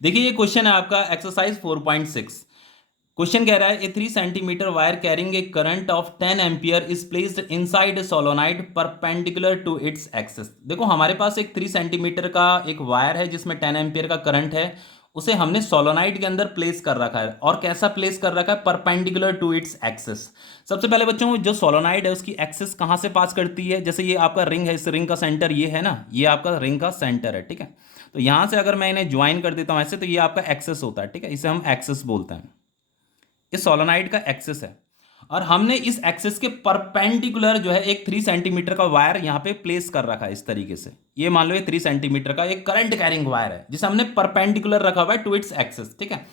देखिए ये क्वेश्चन है आपका एक्सरसाइज 4.6। क्वेश्चन कह रहा है a 3 centimetre wire carrying a current of 10 ampere is placed inside solenoid perpendicular to its axis. देखो हमारे पास एक 3 सेंटीमीटर का एक वायर है जिसमें 10 एम्पियर का करंट है। उसे हमने सोलोनाइड के अंदर प्लेस कर रखा है, और कैसा प्लेस कर रखा है? Perpendicular to its axis. सबसे पहले बच्चों, जो सोलोनाइड है उसकी एक्सिस कहाँ से पास करती है? जैसे ये आपका रिंग है, इस रिंग का सेंटर ये है ना, ये आपका रिंग का सेंटर है, ठीक है। तो यहां से अगर मैं इन्हें ज्वाइन कर देता हूं ऐसे, तो ये आपका एक्सेस होता है, ठीक है, इसे हम एक्सेस बोलते हैं। इस सोलोनाइड का एक्सेस है, और हमने इस एक्सेस के परपेंडिकुलर जो है एक 3 सेंटीमीटर का वायर यहां पे प्लेस कर रखा है इस तरीके से। ये मान लो ये 3 सेंटीमीटर का एक करंट कैरिंग वायर है जिसे हमने परपेंडिकुलर रखा हुआ है टू इट्स एक्सेस, ठीक है।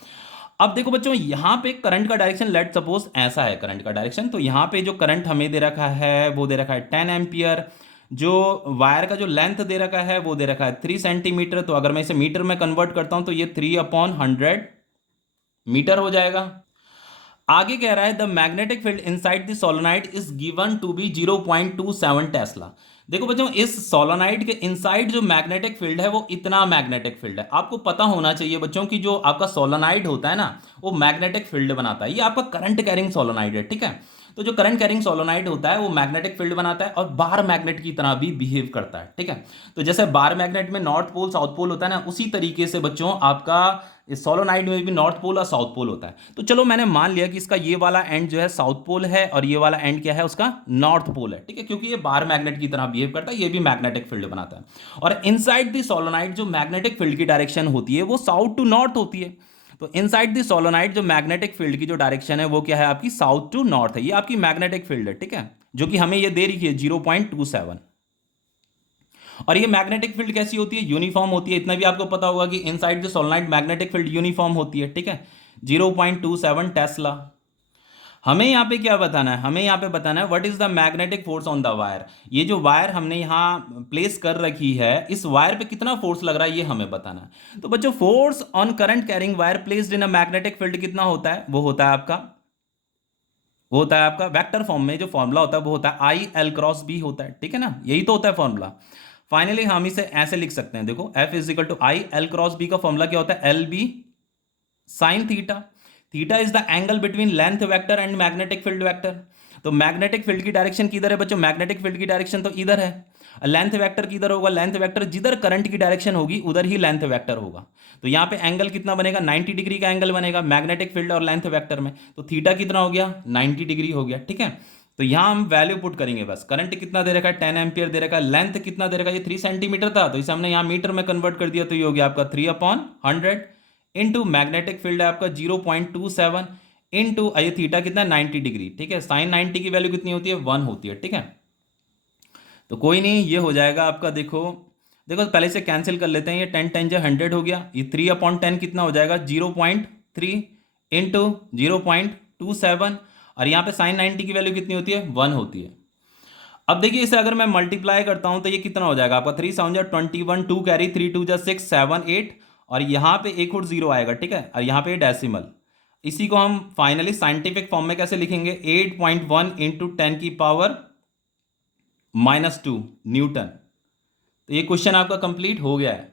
अब देखो बच्चों, यहां पे करंट का डायरेक्शन लेट सपोज ऐसा है करंट का डायरेक्शन, तो यहां पे जो करंट हमें दे रखा है वो दे रखा है 10 एम्पियर। जो वायर का जो लेंथ दे रखा है वो दे रखा है 3 सेंटीमीटर। तो अगर मैं इसे मीटर में कन्वर्ट करता हूं तो ये 3/100 मीटर हो जाएगा। आगे कह रहा है the magnetic field inside the solenoid is given to be 0.27 tesla. देखो बच्चों, इस सोलोनाइड के इनसाइड जो मैग्नेटिक फील्ड है वो इतना मैग्नेटिक फील्ड है। आपको पता होना चाहिए बच्चों कि जो आपका सोलोनाइड होता है ना, वो मैग्नेटिक फील्ड बनाता है। ये आपका करंट कैरिंग सोलोनाइड है, ठीक है। तो जो करंट कैरिंग सोलोनाइड होता है वो मैग्नेटिक फील्ड बनाता है और बार मैग्नेट की तरह भी बिहेव करता है, ठीक है। तो जैसे बार मैग्नेट में नॉर्थ पोल साउथ पोल होता है ना, उसी तरीके से बच्चों आपका इस सोलोनाइड में भी नॉर्थ पोल और साउथ पोल होता है। तो चलो मैंने मान लिया कि इसका ये वाला एंड जो है साउथ पोल है और ये वाला एंड क्या है, उसका नॉर्थ पोल है, ठीक है, क्योंकि ये बार मैग्नेट की तरह बिहेव करता है, ये भी मैग्नेटिक फील्ड बनाता है। और इनसाइड द सोलोनाइड जो मैग्नेटिक फील्ड की डायरेक्शन होती है वो साउथ टू नॉर्थ होती है। तो इनसाइड द सोलोनाइड जो मैग्नेटिक फील्ड की जो डायरेक्शन है वो क्या है आपकी? साउथ टू नॉर्थ है। ये आपकी मैग्नेटिक फील्ड है, ठीक है, जो कि हमें ये दे रही है 0.27। और ये मैग्नेटिक फील्ड कैसी होती है? यूनिफॉर्म होती है। इतना भी आपको पता होगा कि inside the solenoid magnetic field uniform होती है, ठीक है, 0.27 टेस्ला। हमें यहाँ पे क्या बताना है? हमें यहाँ पे बताना है what is the magnetic force on the wire. ये जो वायर हमने यहाँ प्लेस कर रखी है, इस वायर पे कितना फोर्स लग रहा है ये हमें बताना है। तो बच्चों, force on current carrying wire placed in a magnetic field कितना होता है? वो होता है आपका वेक्टर फॉर्म में जो फॉर्मूला होता है वो होता है आई एल क्रॉस बी होता है, ठीक है ना, यही तो होता है फॉर्मूला। फाइनली हम इसे ऐसे लिख सकते हैं, देखो F is equal to I L cross B का फॉर्मूला क्या होता है? L B sine theta. Theta is the angle between length vector and magnetic field vector. तो मैग्नेटिक फील्ड की डायरेक्शन किधर है बच्चों? मैग्नेटिक फील्ड की डायरेक्शन तो इधर है। लेंथ वेक्टर किधर होगा? लेंथ वेक्टर जिधर करंट की डायरेक्शन होगी उधर ही लेंथ वेक्टर होगा। तो यहाँ पे एंगल कितना बनेगा? 90 डिग्री का एंगल बनेगा मैग्नेटिक फील्ड और लेंथ वेक्टर में। तो थीटा कितना हो गया? 90 डिग्री हो गया, ठीक है। तो यहाँ हम वैल्यू पुट करेंगे बस। करंट कितना दे रखा है? 10 एम्पियर दे रखा है। लेंथ कितना दे रखा है? ये 3 सेंटीमीटर था, तो इसे हमने यहाँ मीटर में कन्वर्ट कर दिया, तो ये हो गया आपका 3/100 इंटू मैग्नेटिक फील्ड है आपका 0.27 इंटू ये थीटा कितना? 90 डिग्री, ठीक है। साइन 90 की वैल्यू कितनी होती है? 1 होती है, ठीक है। तो कोई नहीं, ये हो जाएगा आपका। देखो देखो पहले से कैंसिल कर लेते हैं। ये 10 10 जो 100 हो गया। ये 3/10 कितना हो जाएगा? 0.3 इंटू 0.27, और यहाँ पे साइन 90 की वैल्यू कितनी होती है? 1 होती है। अब देखिए इसे अगर मैं मल्टीप्लाई करता हूं तो ये कितना हो जाएगा आपका? 3 7 21, 2 कैरी 3 2 6 7 8, और यहाँ पे एक और जीरो आएगा, ठीक है, और यहाँ पे डेसिमल। इसी को हम फाइनली साइंटिफिक फॉर्म में कैसे लिखेंगे? 8.1 इंटू 10⁻⁻² न्यूटन। तो ये क्वेश्चन आपका कंप्लीट हो गया है।